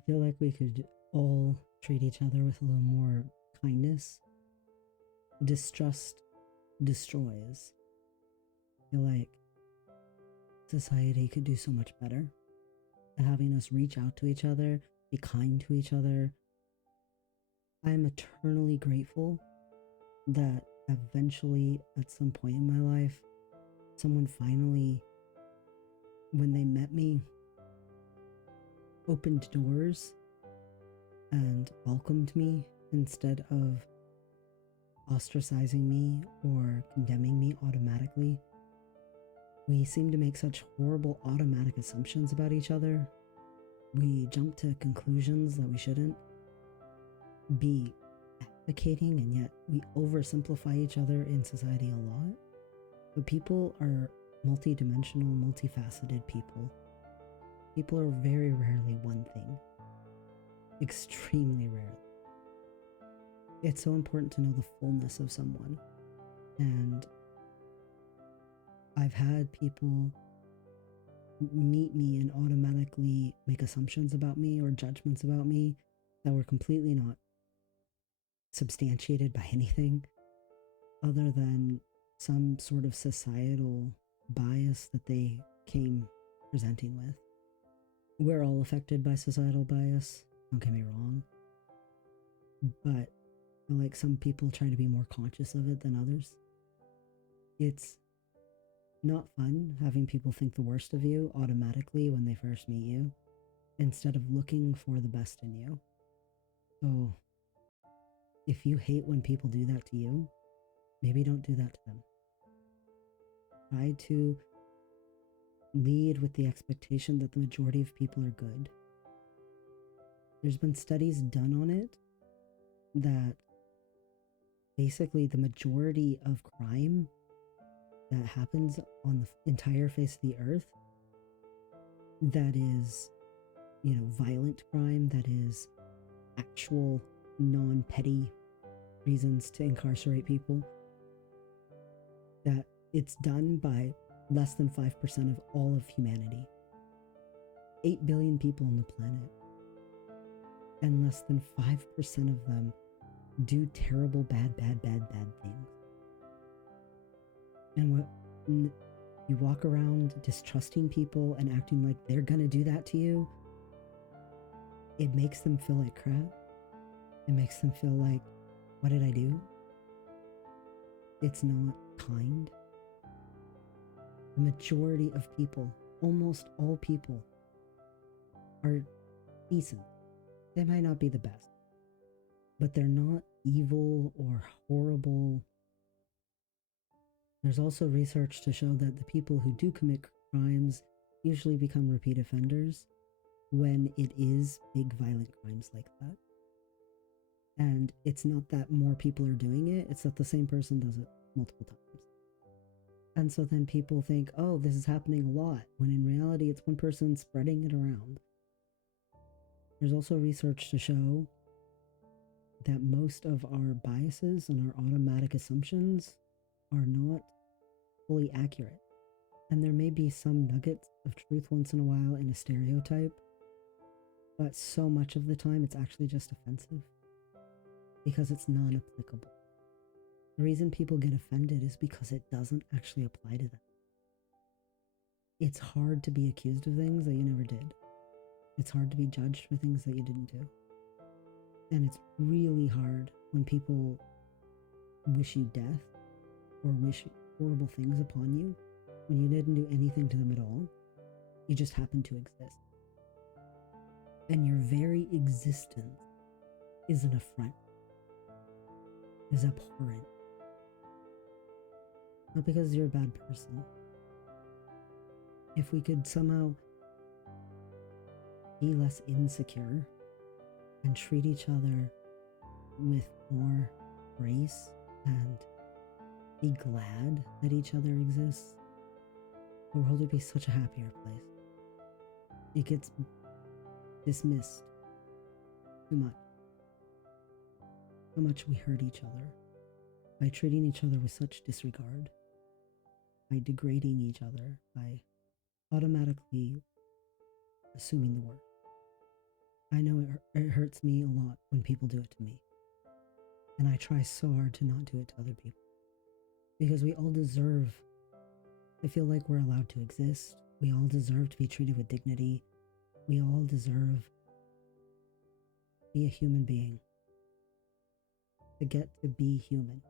I feel like we could all treat each other with a little more kindness. Distrust destroys. I feel like society could do so much better at having us reach out to each other, be kind to each other. I am eternally grateful that eventually, at some point in my life, someone finally, when they met me, opened doors and welcomed me instead of ostracizing me or condemning me automatically. We seem to make such horrible automatic assumptions about each other. We jump to conclusions that we shouldn't be advocating, and yet we oversimplify each other in society a lot. But people are multidimensional, multifaceted people. People are very rarely one thing. Extremely rarely. It's so important to know the fullness of someone. And I've had people meet me and automatically make assumptions about me or judgments about me that were completely not substantiated by anything other than some sort of societal bias that they came presenting with. We're all affected by societal bias, don't get me wrong, but I feel like some people try to be more conscious of it than others. It's not fun having people think the worst of you automatically when they first meet you, instead of looking for the best in you. So, if you hate when people do that to you, maybe don't do that to them. Try to lead with the expectation that the majority of people are good. There's been studies done on it that basically the majority of crime that happens on the entire face of the earth, that is, violent crime, that is actual non-petty reasons to incarcerate people, that it's done by less than 5% of all of humanity. 8 billion people on the planet. And less than 5% of them do terrible, bad things. And what you walk around distrusting people and acting like they're gonna do that to you, it makes them feel like crap. It makes them feel like, what did I do? It's not kind. The majority of people, almost all people, are decent. They might not be the best, but they're not evil or horrible. There's also research to show that the people who do commit crimes usually become repeat offenders when it is big violent crimes like that. And it's not that more people are doing it, it's that the same person does it multiple times. And so then people think, oh, this is happening a lot, when in reality it's one person spreading it around. There's also research to show that most of our biases and our automatic assumptions are not fully accurate. And there may be some nuggets of truth once in a while in a stereotype, but so much of the time it's actually just offensive because it's non-applicable. The reason people get offended is because it doesn't actually apply to them. It's hard to be accused of things that you never did. It's hard to be judged for things that you didn't do. And it's really hard when people wish you death or wish horrible things upon you when you didn't do anything to them at all. You just happened to exist. And your very existence is an affront, is abhorrent. Not because you're a bad person. If we could somehow be less insecure and treat each other with more grace and be glad that each other exists, the world would be such a happier place. It gets dismissed too much. How much we hurt each other by treating each other with such disregard, by degrading each other, by automatically assuming the worst. I know it hurts me a lot when people do it to me. And I try so hard to not do it to other people. Because we all deserve to feel like we're allowed to exist. We all deserve to be treated with dignity. We all deserve to be a human being. To get to be human.